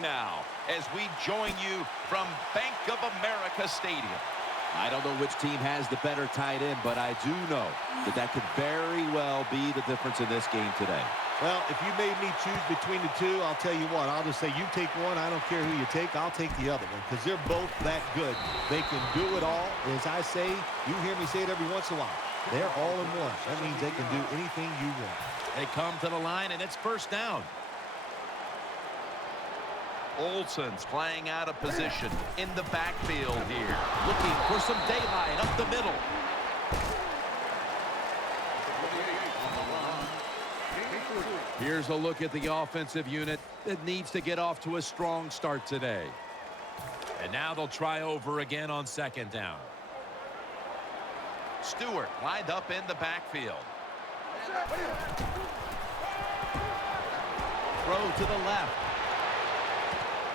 now as we join you from Bank of America Stadium. I don't know which team has the better tight end, but I do know that that could very well be the difference in this game today. Well, if you made me choose between the two, I'll tell you what. I'll just say you take one. I don't care who you take. I'll take the other one because they're both that good. They can do it all. As I say, you hear me say it every once in a while. They're all in one. That means they can do anything you want. They come to the line, and it's first down. Olsen's playing out of position in the backfield here. Looking for some daylight up the middle. Here's a look at the offensive unit that needs to get off to a strong start today. And now they'll try over again on second down. Stewart lined up in the backfield. Throw to the left.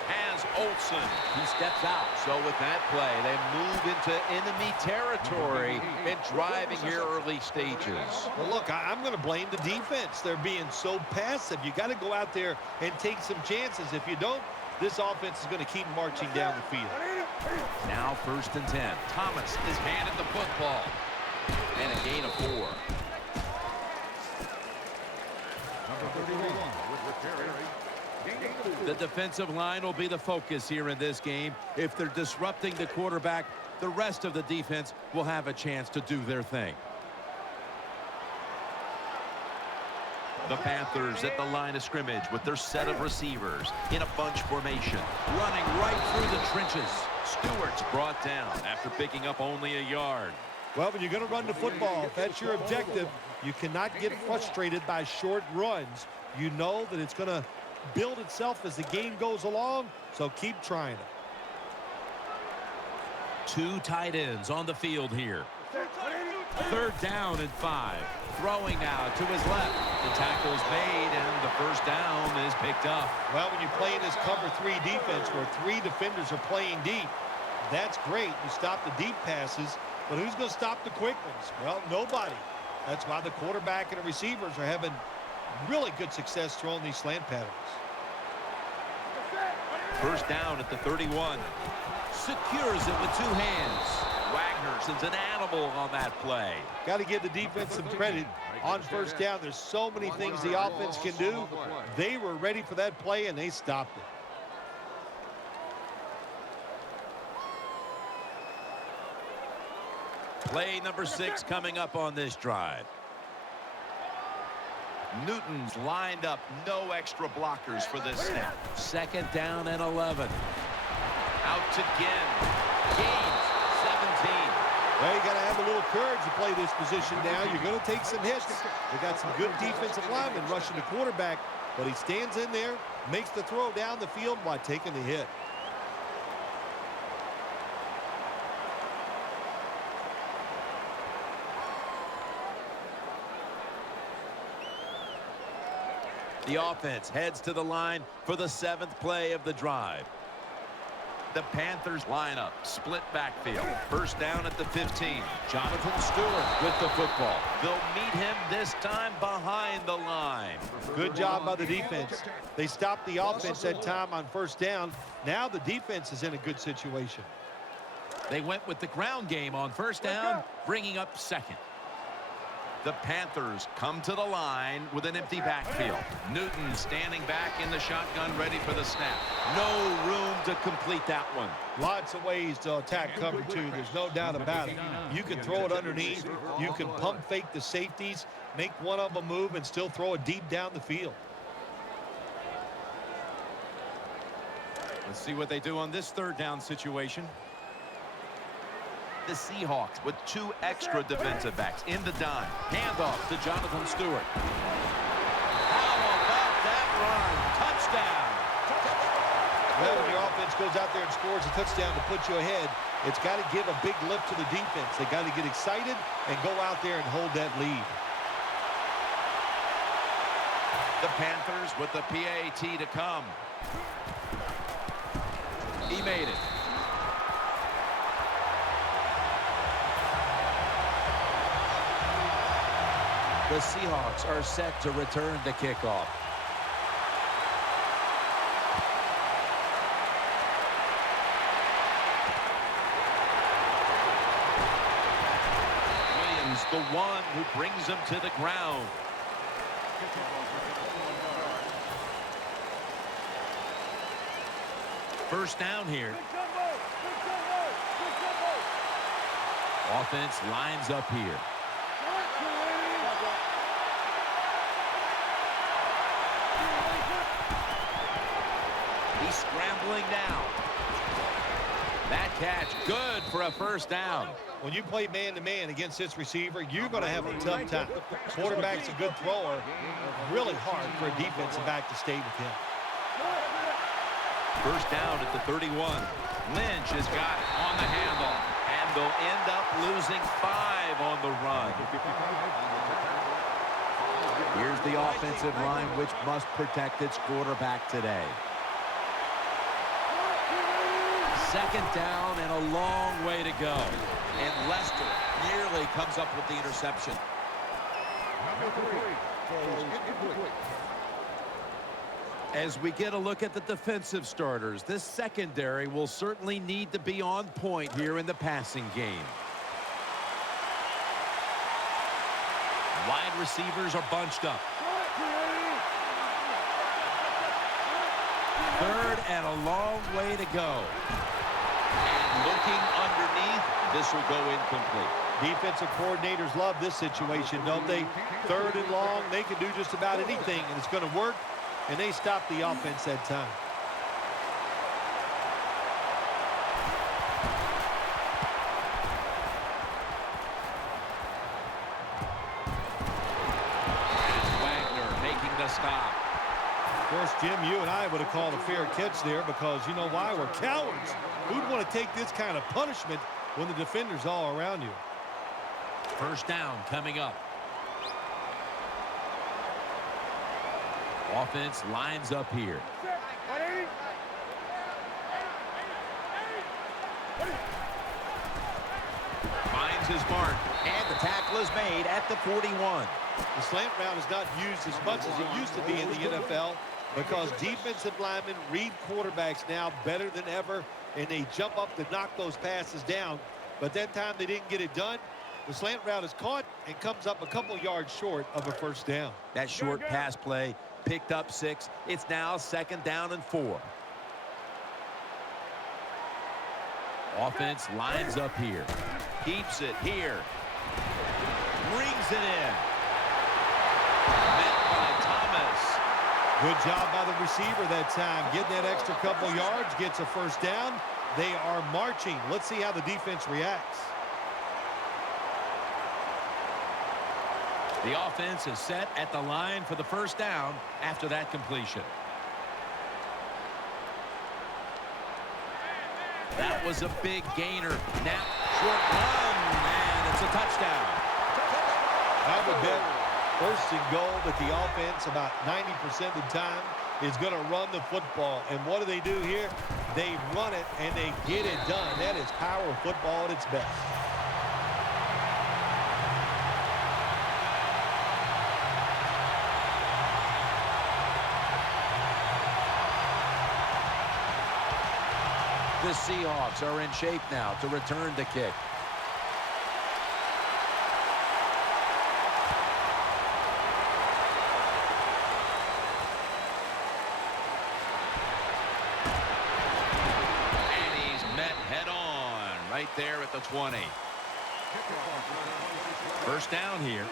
Has Olsen. He steps out. So with that play, they move into enemy territory and driving here early stages. Well, look, I'm going to blame the defense. They're being so passive. You got to go out there and take some chances. If you don't, this offense is going to keep marching down the field. Now first and 10. Thomas is handed the football. And a gain of 4. Number 31. The defensive line will be the focus here in this game. If they're disrupting the quarterback, the rest of the defense will have a chance to do their thing. The Panthers at the line of scrimmage with their set of receivers in a bunch formation. Running right through the trenches. Stewart's brought down after picking up only a yard. Well, when you're going to run the football, if that's your objective, you cannot get frustrated by short runs. You know that it's going to build itself as the game goes along, so keep trying it. 2 tight ends on the field here. Third down and 5. Throwing now to his left. The tackle's made, and the first down is picked up. Well, when you play in this cover 3 defense where 3 defenders are playing deep, that's great. You stop the deep passes, but who's going to stop the quick ones? Well, nobody. That's why the quarterback and the receivers are having really good success throwing these slant patterns. First down at the 31. Secures it with 2 hands. Wagnerson's an animal on that play. Got to give the defense some credit. On first down, there's so many things the offense can do. They were ready for that play, and they stopped it. Play number 6 coming up on this drive. Newton's lined up, no extra blockers for this snap. Second down and 11. Out to Ginn. Gains 17. Well, you got to have a little courage to play this position now. You're going to take some hits. They got some good defensive linemen rushing the quarterback, but he stands in there, makes the throw down the field while taking the hit. The offense heads to the line for the 7th play of the drive. The Panthers line up, split backfield. First down at the 15. Jonathan Stewart with the football. They'll meet him this time behind the line. Good job by the defense. They stopped the offense that time on first down. Now the defense is in a good situation. They went with the ground game on first down, bringing up second. The Panthers come to the line with an empty backfield. Newton standing back in the shotgun, ready for the snap. No room to complete that one. Lots of ways to attack cover 2. There's no doubt about it. You can throw it underneath. You can pump fake the safeties, make one of them move, and still throw it deep down the field. Let's see what they do on this third down situation. The Seahawks with 2 extra defensive backs in the dime. Handoff to Jonathan Stewart. How about that run? Touchdown. Well, when your offense goes out there and scores a touchdown to put you ahead, it's got to give a big lift to the defense. They got to get excited and go out there and hold that lead. The Panthers with the PAT to come. He made it. The Seahawks are set to return the kickoff. the one who brings him to the ground. First down here. Offense lines up here. He's scrambling now. That catch, good for a first down. When you play man-to-man against this receiver, you're going to have a tough time. Quarterback's a good thrower. Really hard for a defensive back to stay with him. First down at the 31. Lynch has got it on the handle, and they'll end up losing 5 on the run. Here's the offensive line, which must protect its quarterback today. Second down and a long way to go. And Lester nearly comes up with the interception. As we get a look at the defensive starters, this secondary will certainly need to be on point here in the passing game. Wide receivers are bunched up. Third and a long way to go. And looking underneath, this will go incomplete. Defensive coordinators love this situation, don't they? Third and long, they can do just about anything, and it's going to work, and they stop the offense that time. Wagner making the stop. Of course, Jim, you and I would have called a fair catch there because you know why? We're cowards. Who'd want to take this kind of punishment when the defender's all around you? First down coming up. Offense lines up here. Finds his mark. And the tackle is made at the 41. The slant route is not used as much as it used to be in the NFL because defensive linemen read quarterbacks now better than ever, and they jump up to knock those passes down. But that time they didn't get it done. The slant route is caught and comes up a couple yards short of a first down. That short pass play picked up 6. It's now second down and 4. Offense lines up here. Keeps it here. Brings it in. Met by Thomas. Good job by the receiver that time. Getting that extra couple yards, gets a first down. They are marching. Let's see how the defense reacts. The offense is set at the line for the first down after that completion. That was a big gainer. Now, short run, and it's a touchdown. I would bet first and goal that the offense about 90% of the time is going to run the football. And what do they do here? They run it, and they get it done. That is power football at its best. The Seahawks are in shape now to return the kick. And he's met head on right there at the 20. First down here.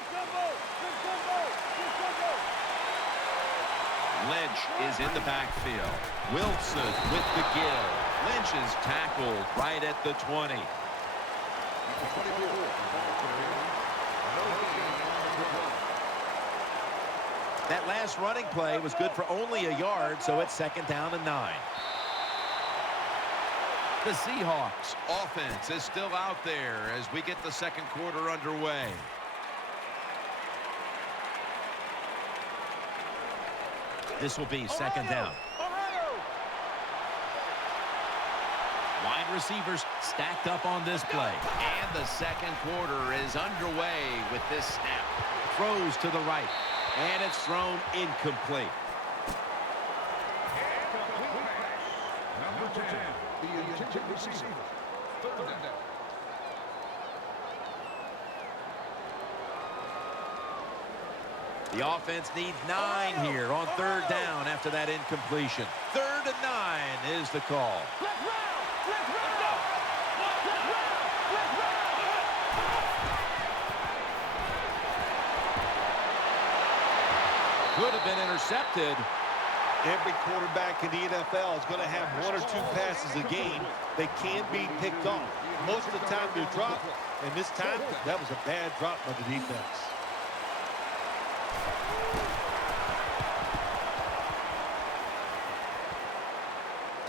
Lynch is in the backfield. Wilson with the give. Lynch is tackled right at the 20. That last running play was good for only a yard, so it's second down and 9. The Seahawks offense is still out there as we get the second quarter underway. This will be second down. Wide receivers stacked up on this play. And the second quarter is underway with this snap. Throws to the right. And it's thrown incomplete. Number 10, the intended receiver. Third down. The offense needs 9 here on 3rd down after that incompletion. 3rd and 9 is the call. Could have been intercepted. Every quarterback in the NFL is going to have 1 or 2 passes a game that can be picked off. Most of the time they're dropped, and this time that was a bad drop by the defense.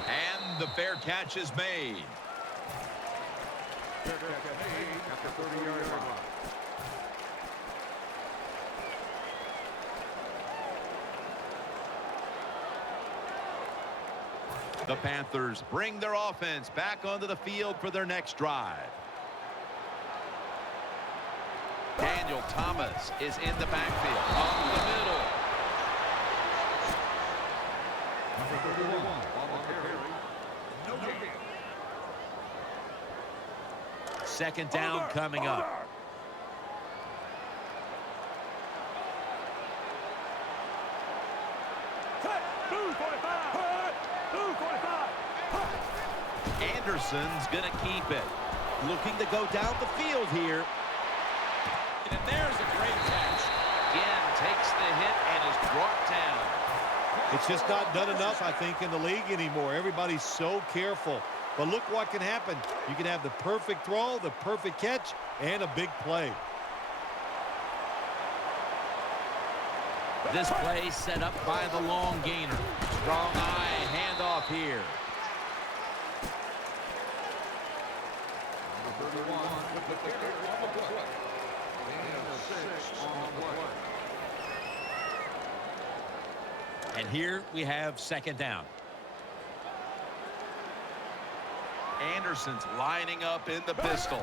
And the fair catch is made. Fair catch made at the 30-yard line. The Panthers bring their offense back onto the field for their next drive. Daniel Thomas is in the backfield. Up the middle. Number 31 on the carry. No gain. 2nd down coming up. Anderson's going to keep it. Looking to go down the field here. And there's a great catch. Again, takes the hit and is brought down. It's just not done enough, I think, in the league anymore. Everybody's so careful. But look what can happen. You can have the perfect throw, the perfect catch, and a big play. This play set up by the long gainer. Strong eye handoff here. Number 31 with the carry on the play. And a 6 on the play. And here we have 2nd down. Anderson's lining up in the pistol.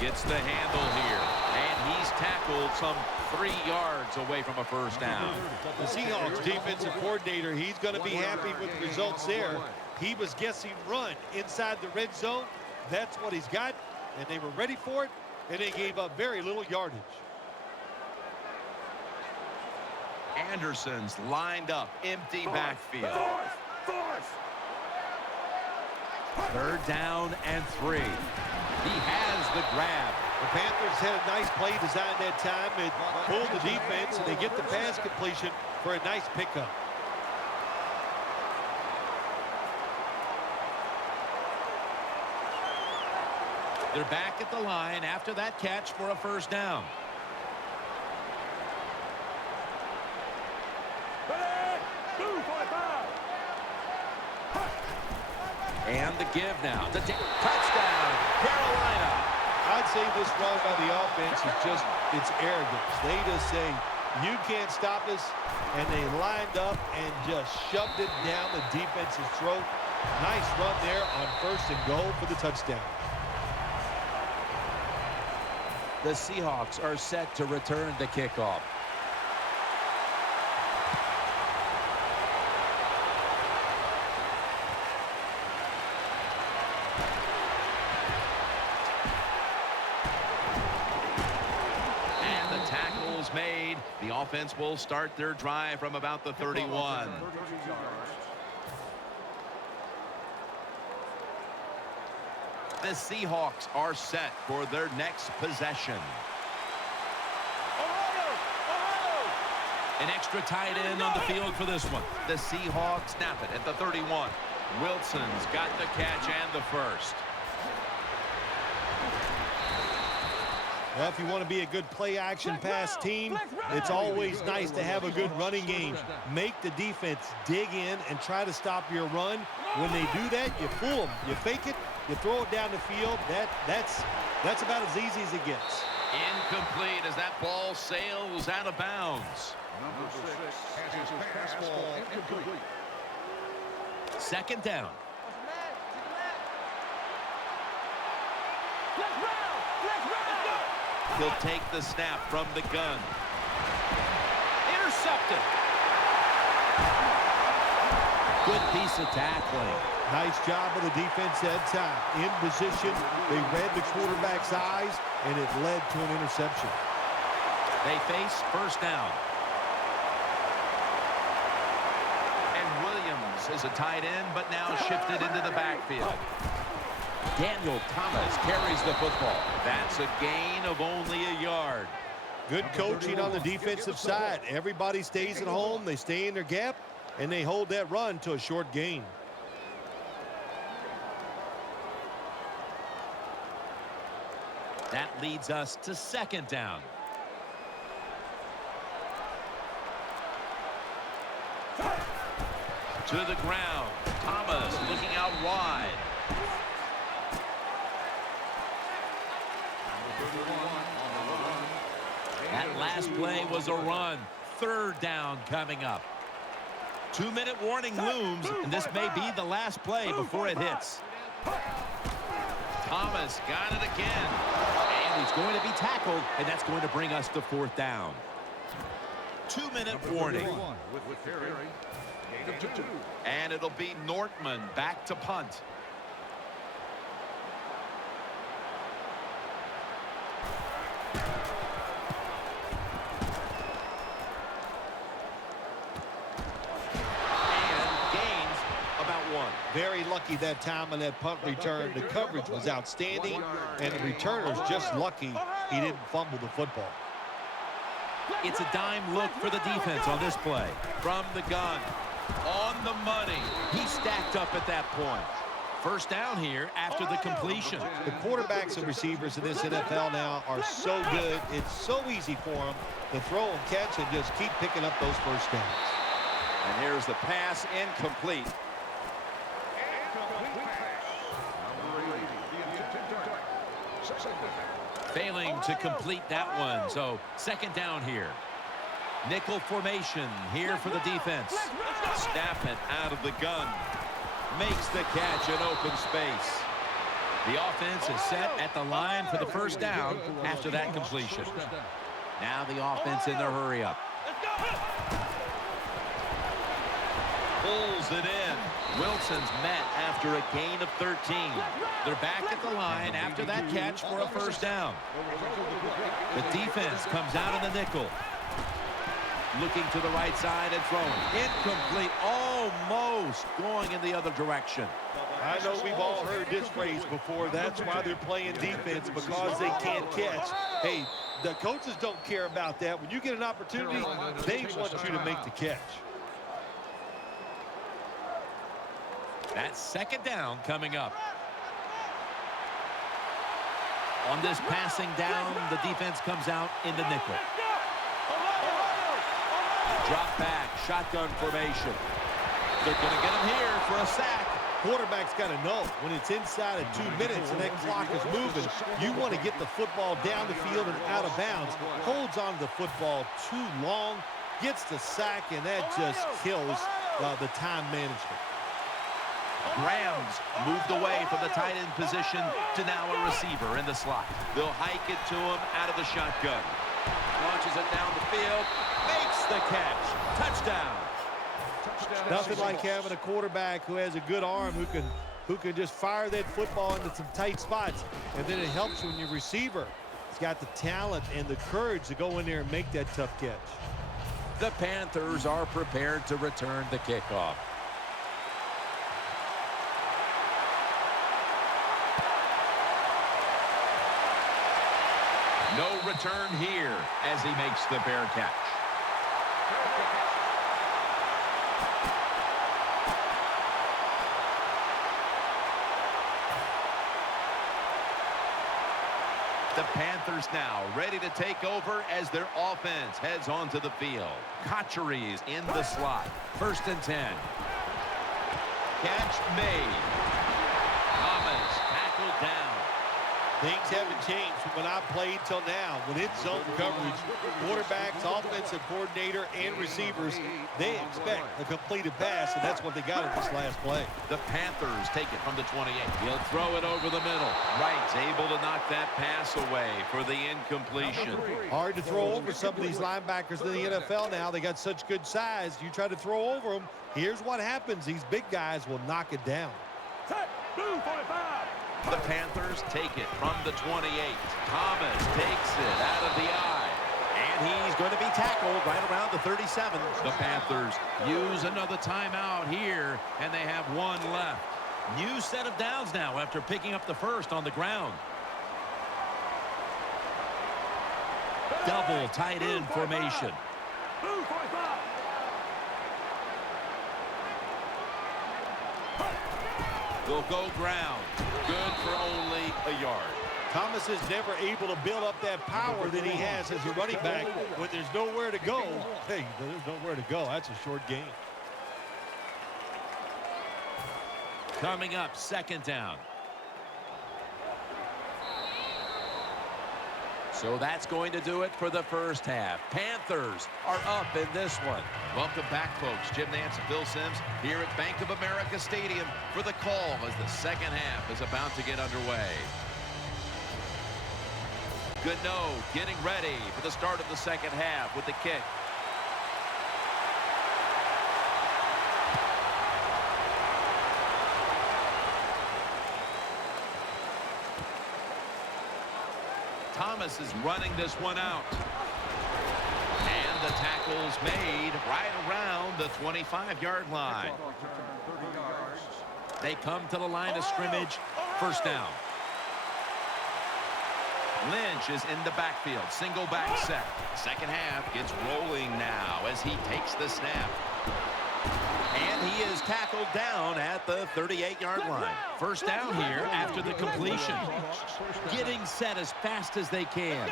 Gets the handle here. And he's tackled some 3 yards away from a 1st down. The Seahawks defensive coordinator, he's going to be happy with the results there. He was guessing run inside the red zone. That's what he's got, and they were ready for it, and they gave up very little yardage. Anderson's lined up, empty backfield. 3rd down and 3. He has the grab. The Panthers had a nice play design that time. It pulled the defense, and they get the pass completion for a nice pickup. They're back at the line after that catch for a 1st down. And the give now. The touchdown, Carolina. I'd say this run by the offense is just, it's arrogance. They just say, you can't stop us, and they lined up and just shoved it down the defense's throat. Nice run there on 1st and goal for the touchdown. The Seahawks are set to return the kickoff. And the tackle is made. The offense will start their drive from about the 31. The Seahawks are set for their next possession. An extra tight end on the field for this one. The Seahawks snap it at the 31. Wilson's got the catch and the 1st. Well, if you want to be a good play-action pass team, it's always nice to have a good running game. Make the defense dig in and try to stop your run. When they do that, you fool them. You fake it, you throw it down the field. That's about as easy as it gets. Incomplete as that ball sails out of bounds. Number 6 has his pass ball incomplete. 2nd down. He'll take the snap from the gun. Intercepted. Good piece of tackling. Nice job of the defense that time. In position, they read the quarterback's eyes, and it led to an interception. They face 1st down. Thomas is a tight end, but now shifted into the backfield. Daniel Thomas carries the football. That's a gain of only a yard. Good coaching on the defensive side. Everybody stays at home. They stay in their gap, and they hold that run to a short gain. That leads us to second down. To the ground. Thomas looking out wide. That last play was a run. Third down coming up. 2-minute warning looms, and this may be the last play before it hits. Thomas got it again. And he's going to be tackled, and that's going to bring us to fourth down. 2-minute warning. And it'll be Nortman back to punt. Very lucky that time on that punt return. The coverage was outstanding, and the returner's just lucky he didn't fumble the football. It's a dime look for the defense on this play. From the gun. On the money. He stacked up at that point. First down here after the completion. The quarterbacks and receivers in this NFL now are so good. It's so easy for them to throw and catch and just keep picking up those first downs. And here's the pass incomplete. Failing to complete that one, so second down here. Nickel formation here for the defense. Snap it out of the gun. Makes the catch in open space. The offense is set at the line for the first down after that completion. Now the offense in their hurry up. Pulls it in. Wilson's met after a gain of 13. They're back at the line after that catch for a first down. The defense comes out in the nickel. Looking to the right side and throwing. Incomplete. Almost going in the other direction. I know we've all heard this phrase before. That's why they're playing defense, because they can't catch. Hey, the coaches don't care about that. When you get an opportunity, they want you to make the catch. That's second down coming up. On this passing down, the defense comes out in the nickel. Drop back, shotgun formation. They're going to get him here for a sack. Quarterback's got to know when it's inside of 2 minutes and that clock is moving, you want to get the football down the field and out of bounds. Holds on to the football too long, gets the sack, and that just kills the time management. Graham's moved away from the tight end position to now a receiver in the slot. They'll hike it to him out of the shotgun. Launches it down the field. Makes the catch. Touchdown. Nothing like having a quarterback who has a good arm, who can just fire that football into some tight spots. And then it helps when your receiver has got the talent and the courage to go in there and make that tough catch. The Panthers are prepared to return the kickoff. No return here as he makes the fair catch. The Panthers now ready to take over as their offense heads onto the field. Cotcheries in the slot. First and 10. Catch made. Thomas tackled down. Things haven't changed from when I played till now. When it's zone coverage, quarterbacks, offensive coordinator, and receivers, they expect a completed pass, and that's what they got in this last play. The Panthers take it from the 28. He'll throw it over the middle. Wright's able to knock that pass away for the incompletion. Hard to throw over some of these linebackers in the NFL now. They got such good size. You try to throw over them, here's what happens. These big guys will knock it down. The Panthers take it from the 28. Thomas takes it out of the eye. And he's going to be tackled right around the 37. The Panthers use another timeout here, and they have one left. New set of downs now after picking up the first on the ground. Double tight end formation. Will go ground. Good for only a yard. Thomas is never able to build up that power that he has as a running back when there's nowhere to go. Hey, there's nowhere to go. That's a short game. Coming up, second down. So that's going to do it for the first half. Panthers are up in this one. Welcome back, folks. Jim Nance and Bill Sims here at Bank of America Stadium for the call as the second half is about to get underway. Gano getting ready for the start of the second half with the kick. Thomas is running this one out. And the tackle's made right around the 25-yard line. They come to the line of scrimmage. First down. Lynch is in the backfield. Single back set. Second half gets rolling now as he takes the snap. And he is tackled down at the 38-yard line. First down here after the completion. Getting set as fast as they can.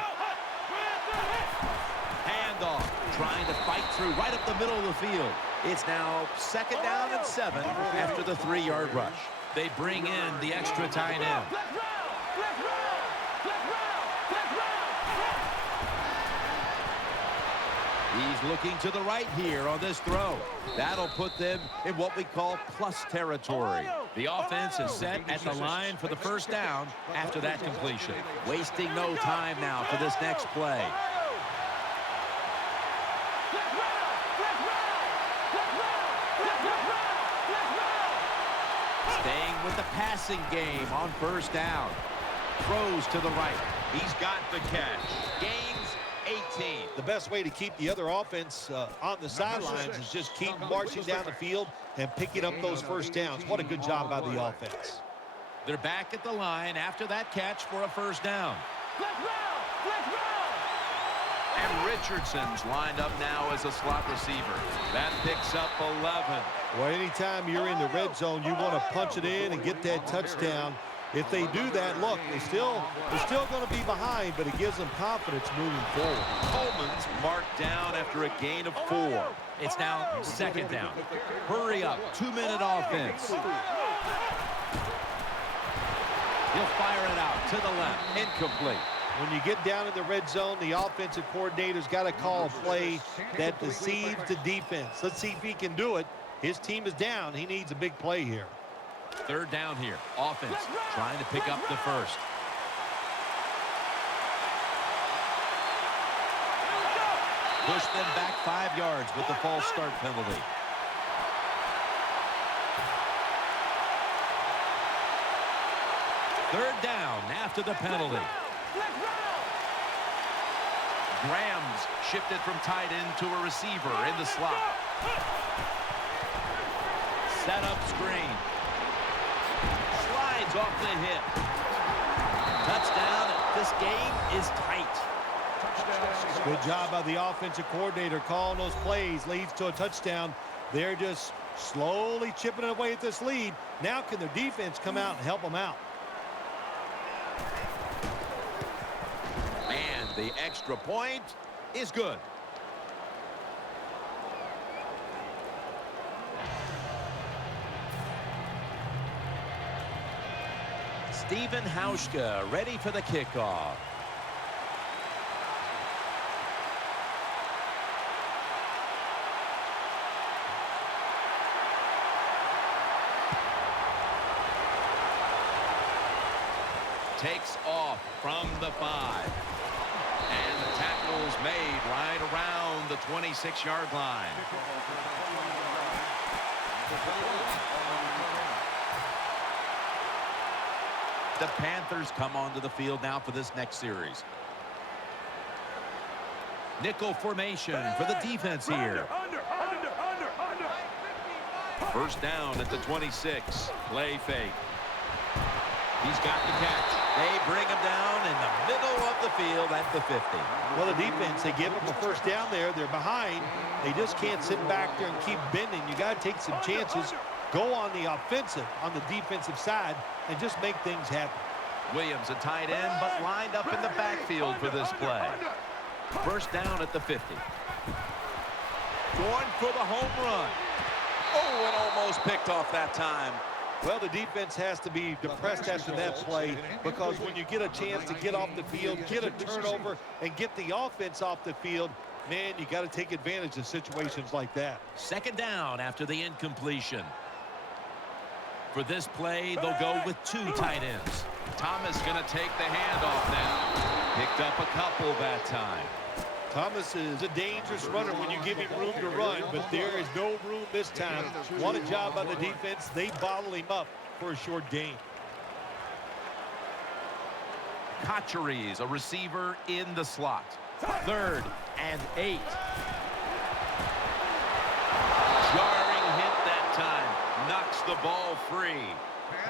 Handoff. Trying to fight through right up the middle of the field. It's now second down and 7 after the 3-yard rush. They bring in the extra tight end. He's looking to the right here on this throw. That'll put them in what we call plus territory. The offense is set at the line for the first down after that completion. Wasting no time now for this next play. Staying with the passing game on first down. Throws to the right. He's got the catch. Gains 18. The best way to keep the other offense on the sidelines is just keep marching down the field and picking up those first downs. What a good job by the offense. They're back at the line after that catch for a first down. And Richardson's lined up now as a slot receiver. That picks up 11. Well, anytime you're in the red zone, you want to punch it in and get that touchdown. If they do that, look, they're still going to be behind, but it gives them confidence moving forward. Coleman's marked down after a gain of 4. It's now second down. Hurry up, 2-minute offense. He'll fire it out to the left, incomplete. When you get down in the red zone, the offensive coordinator's got to call a play that deceives the defense. Let's see if he can do it. His team is down. He needs a big play here. Third down here. Offense trying to pick up the first. Push them back 5 yards with the false start penalty. Third down after the penalty. Graham's shifted from tight end to a receiver in the slot. Set up screen. Slides off the hip. Touchdown. This game is tight. Good job by the offensive coordinator calling those plays. Leads to a touchdown. They're just slowly chipping away at this lead. Now can their defense come out and help them out? And the extra point is good. Stephen Hauschka ready for the kickoff. Takes off from the 5. And the tackle's made right around the 26-yard line. The Panthers come onto the field now for this next series. Nickel formation for the defense here. First down at the 26. Play fake. He's got the catch. They bring him down in the middle of the field at the 50. Well, the defense, they give them a first down there. They're behind. They just can't sit back there and keep bending. You got to take some chances. Go on the offensive, on the defensive side, and just make things happen. Williams, a tight end, but lined up in the backfield for this play. First down at the 50. Going for the home run. Oh, and almost picked off that time. Well, the defense has to be depressed after that play, because when you get a chance to get off the field, get a turnover, and get the offense off the field, man, you got to take advantage of situations like that. Second down after the incompletion. For this play, they'll go with two tight ends. Thomas going to take the handoff now. Picked up a couple that time. Thomas is a dangerous runner when you give him room to run, but there is no room this time. What a job by the defense. They bottle him up for a short gain. Cotcheries, a receiver in the slot. 3rd and 8. Jarring hit that time. Knocks the ball free.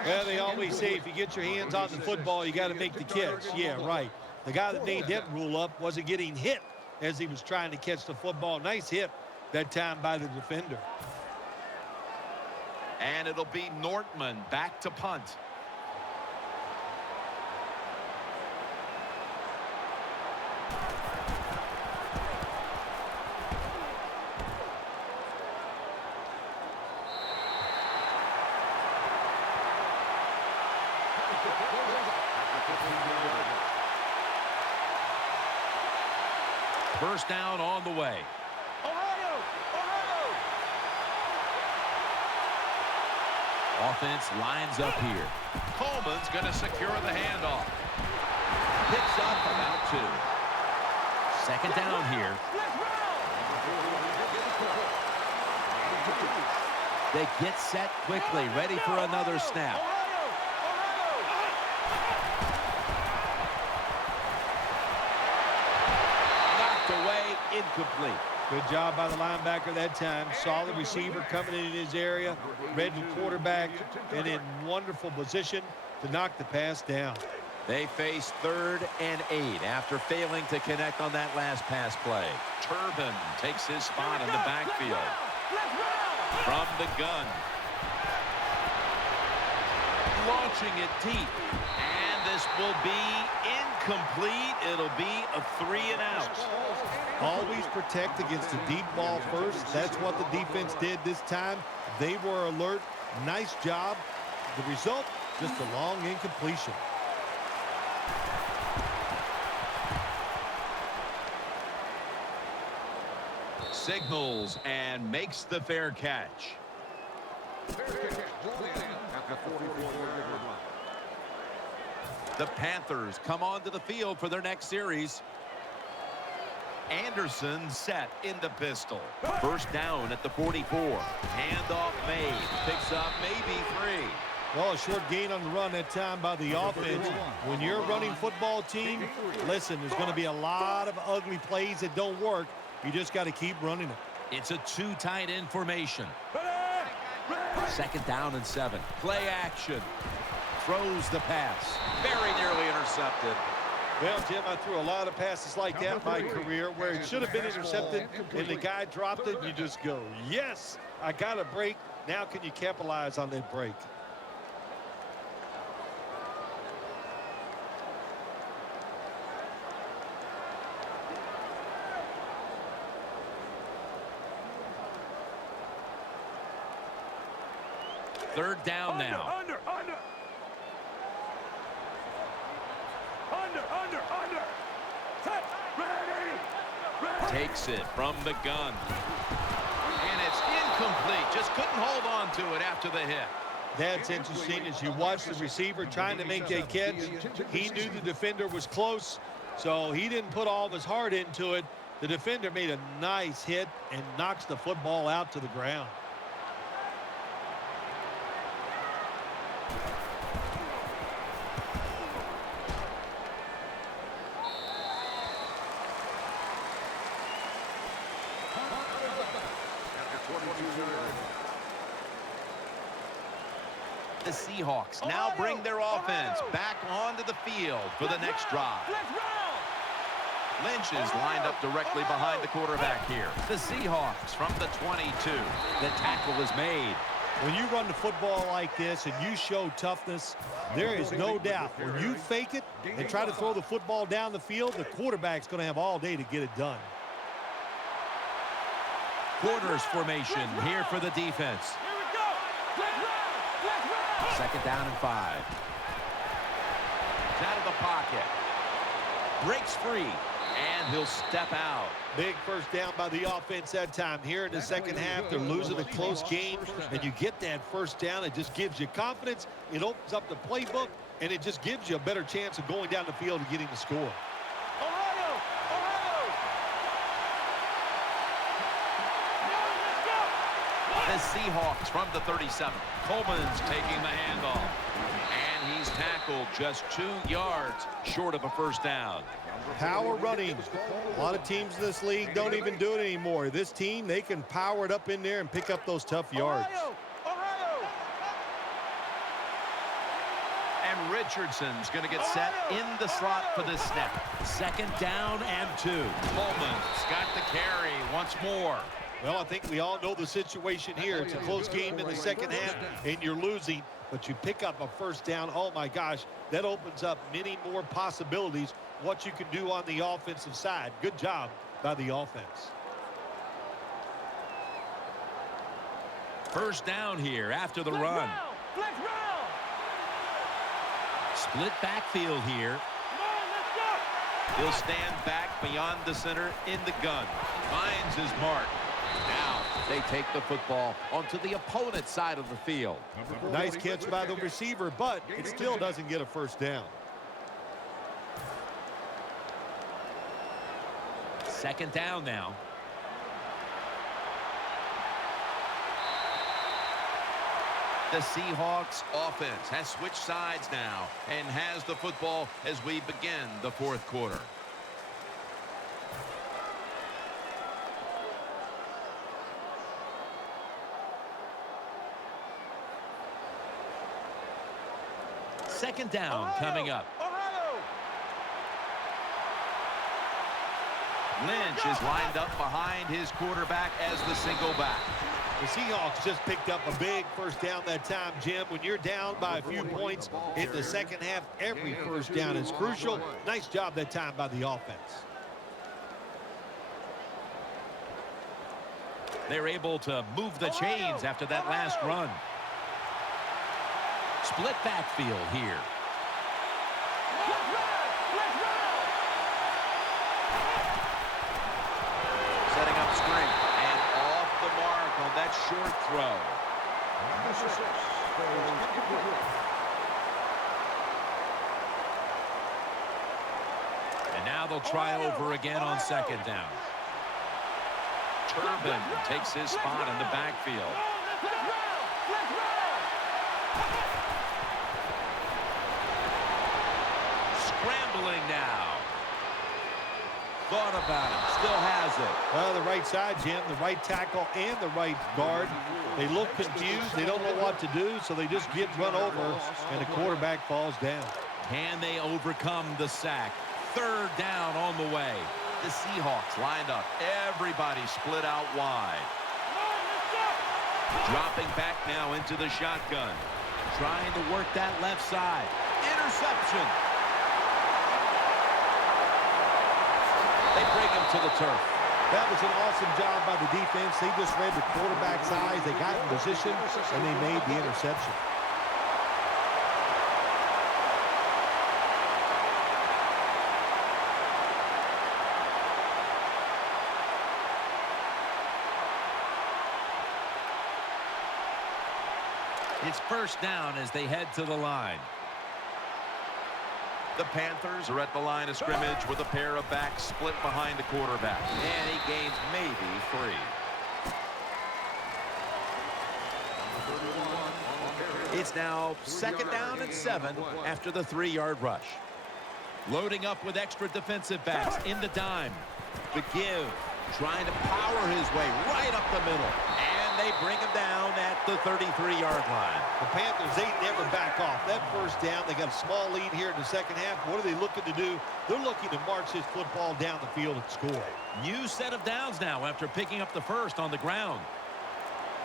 Well, they always say if you get your hands on the football, you got to make the catch. Yeah, right. The guy that made that rule up wasn't getting hit as he was trying to catch the football. Nice hit that time by the defender. And it'll be Nortman back to punt. First down on the way. Offense lines up here. Coleman's going to secure the handoff. Picks up about 2. Second down here. They get set quickly, ready for another snap. Knocked away, incomplete. Good job by the linebacker that time. Solid receiver coming in his area. Read the quarterback and in wonderful position to knock the pass down. They face 3rd and 8 after failing to connect on that last pass play. Turbin takes his spot in the backfield. From the gun. Launching it deep. And this will be incomplete. It'll be a 3 and out. Always protect against the deep ball first. That's what the defense did this time. They were alert. Nice job. The result, just a long incompletion. Signals and makes the fair catch. The Panthers come onto the field for their next series. Anderson set in the pistol. First down at the 44. Handoff made. Picks up maybe 3. Well, a short gain on the run that time by the offense. When you're a running football team, listen, there's going to be a lot of ugly plays that don't work. You just got to keep running it. It's a 2 tight end formation. Second down and 7. Play action. Throws the pass. Very nearly intercepted. Well, Jim, I threw a lot of passes like that in my career where it should have been intercepted and the guy dropped it. You just go, yes, I got a break. Now can you capitalize on that break? Third down now. Takes it from the gun. And it's incomplete. Just couldn't hold on to it after the hit. That's interesting. As you watch the receiver trying to make that catch, he knew the defender was close, so he didn't put all of his heart into it. The defender made a nice hit and knocks the football out to the ground. The Seahawks now bring their offense back onto the field for the next drive. Lynch is lined up directly behind the quarterback here. The Seahawks from the 22. The tackle is made. When you run the football like this and you show toughness, there is no doubt when you fake it and try to throw the football down the field, the quarterback's going to have all day to get it done. Quarters formation here for the defense. Second down and 5. He's out of the pocket. Breaks free. And he'll step out. Big first down by the offense that time. Here in the second half, they're losing a close game, and you get that first down. It just gives you confidence. It opens up the playbook, and it just gives you a better chance of going down the field and getting the score. The Seahawks from the 37. Coleman's taking the handoff. And he's tackled just 2 yards short of a first down. Power running. A lot of teams in this league don't even do it anymore. This team, they can power it up in there and pick up those tough yards. And Richardson's going to get set in the slot for this snap. Second down and 2. Coleman's got the carry once more. Well, I think we all know the situation here. It's a close game in the second half, and you're losing, but you pick up a first down. Oh, my gosh, that opens up many more possibilities what you can do on the offensive side. Good job by the offense. First down here after the run. Split backfield here. He'll stand back beyond the center in the gun. Finds his mark. Now they take the football onto the opponent's side of the field. Nice catch by the receiver, but it still doesn't get a first down. Second down now. The Seahawks offense has switched sides now and has the football as we begin the fourth quarter. Second down coming up. Lynch is lined up behind his quarterback as the single back. The Seahawks just picked up a big first down that time, Jim. When you're down by a few points in the second half, every first down is crucial. Nice job that time by the offense. They're able to move the chains after that last run. Split backfield here. Setting up screen and off the mark on that short throw. And now they'll try over again on second down. Turbin takes his spot in the backfield. Scrambling now. Thought about it. Still has it. Well, the right side, Jim, the right tackle and the right guard. They look confused. They don't know what to do, so they just get run over, and the quarterback falls down. Can they overcome the sack? Third down on the way. The Seahawks lined up. Everybody split out wide. Dropping back now into the shotgun. Trying to work that left side. Interception. They bring him to the turf. That was an awesome job by the defense. They just read the quarterback's eyes. They got in position, and they made the interception. It's first down as they head to the line. The Panthers are at the line of scrimmage with a pair of backs split behind the quarterback. And he gains maybe 3. It's now second down and 7 after the 3-yard rush. Loading up with extra defensive backs in the dime. The give, trying to power his way right up the middle. And they bring him down at the 33-yard line. The Panthers, they never back off. That first down, they got a small lead here in the second half. What are they looking to do? They're looking to march this football down the field and score. New set of downs now after picking up the first on the ground.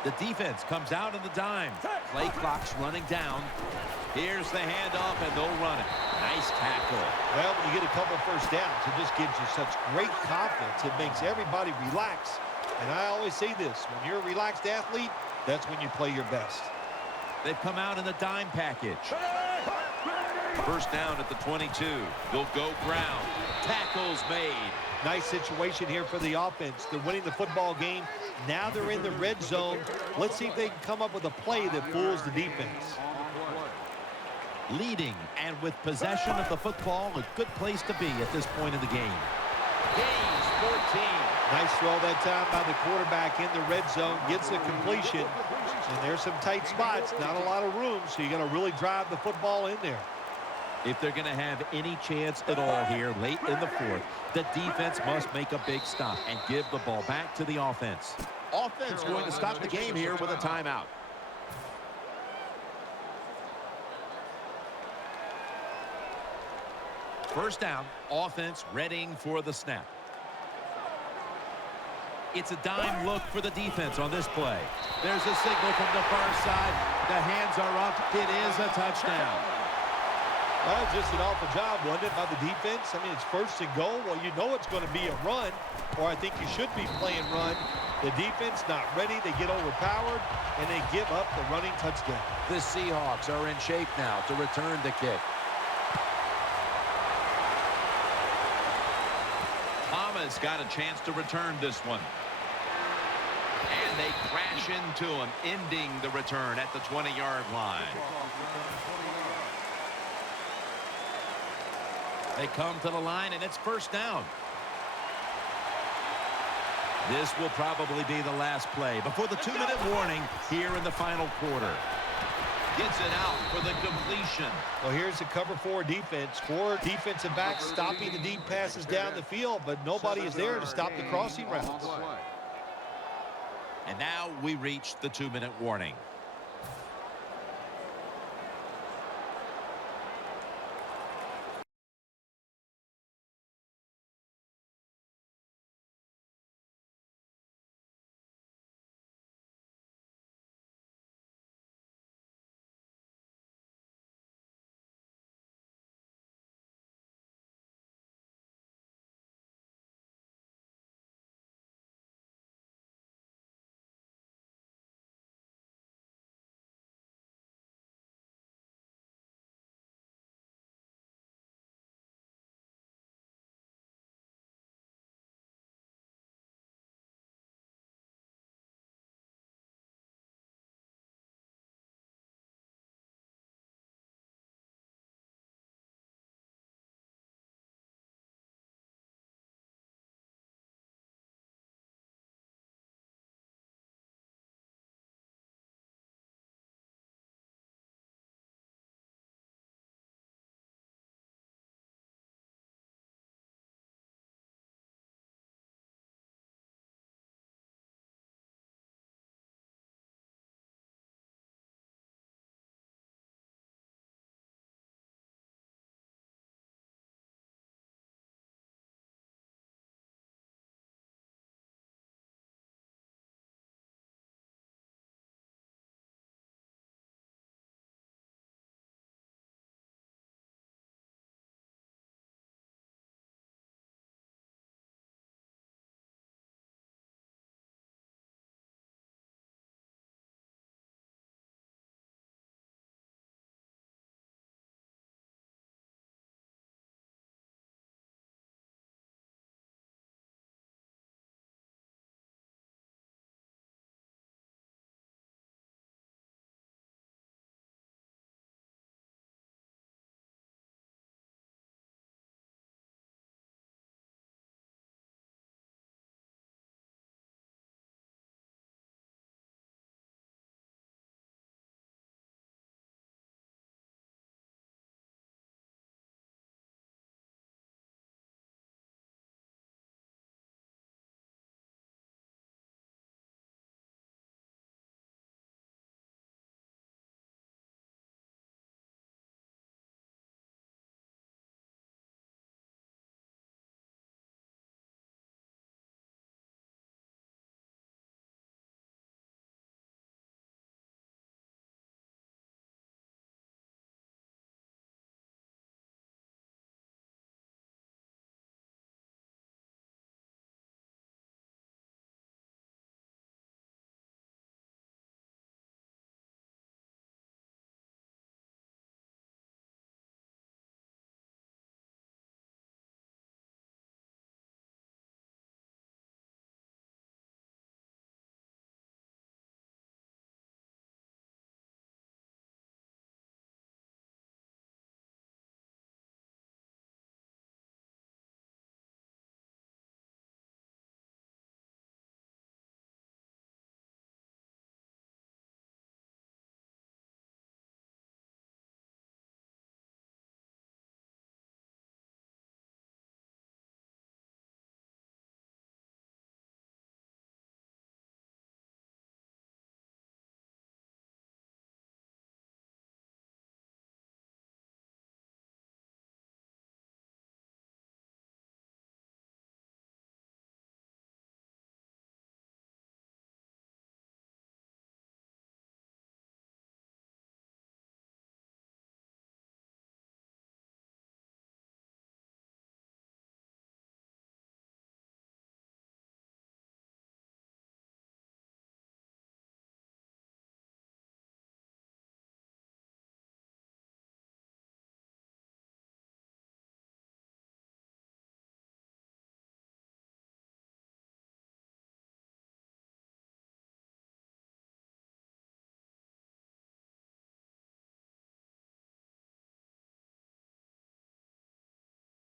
The defense comes out in the dime. Play clock's running down. Here's the handoff, and they'll run it. Nice tackle. Well, when you get a couple first downs, it just gives you such great confidence. It makes everybody relax. And I always say this, when you're a relaxed athlete, that's when you play your best. They've come out in the dime package. First down at the 22. They'll go ground. Tackles made. Nice situation here for the offense. They're winning the football game. Now they're in the red zone. Let's see if they can come up with a play that fools the defense. Leading and with possession of the football, a good place to be at this point in the game. Gains 14. Nice throw that time by the quarterback in the red zone. Gets the completion. And there's some tight spots. Not a lot of room, so you got to really drive the football in there. If they're going to have any chance at all here late in the fourth, the defense must make a big stop and give the ball back to the offense. Offense going to stop the game here with a timeout. First down, offense readying for the snap. It's a dime look for the defense on this play. There's a signal from the far side. The hands are up. It is a touchdown. Well, just an awful job, wasn't it, by the defense? I mean, it's first and goal. Well, you know it's going to be a run, or I think you should be playing run. The defense not ready. They get overpowered, and they give up the running touchdown. The Seahawks are in shape now to return the kick. Thomas got a chance to return this one. And they crash into him, ending the return at the 20-yard line. They come to the line, and it's first down. This will probably be the last play before the 2-minute warning here in the final quarter. Gets it out for the completion. Well, here's the cover 4 defense. 4 defensive backs stopping the deep passes down the field, but nobody is there to stop the crossing routes. And now we reach the 2-minute warning.